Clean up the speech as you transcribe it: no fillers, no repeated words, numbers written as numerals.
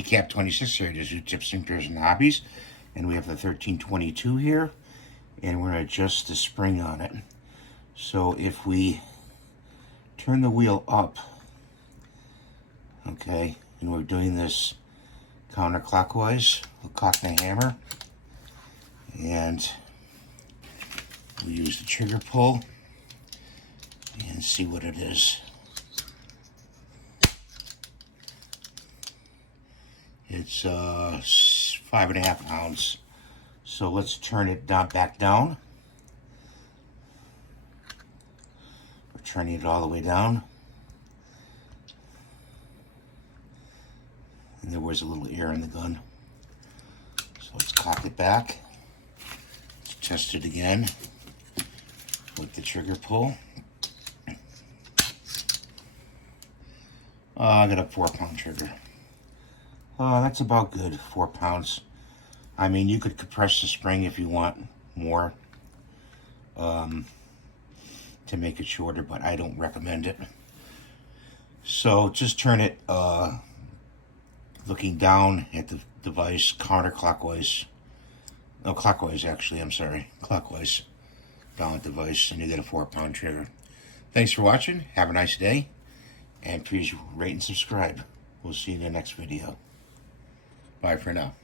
Cap 26 here, just do tips, sinkers, and hobbies. And we have the 1322 here, and we're going to adjust the spring on it. So if we turn the wheel up, okay, and we're doing this counterclockwise, we'll cock the hammer, and we use the trigger pull, and see what it is. It's 5.5 pounds. So let's turn it back down. We're turning it all the way down. And there was a little air in the gun. So let's cock it back. Let's test it again with the trigger pull. I got a 4-pound trigger. That's about good, 4 pounds. I mean, you could compress the spring if you want more to make it shorter, but I don't recommend it. So just turn it looking down at the device counterclockwise. No, clockwise actually, I'm sorry. Clockwise down the device, and you get a 4-pound trigger. Thanks for watching. Have a nice day. And please rate and subscribe. We'll see you in the next video. Bye for now.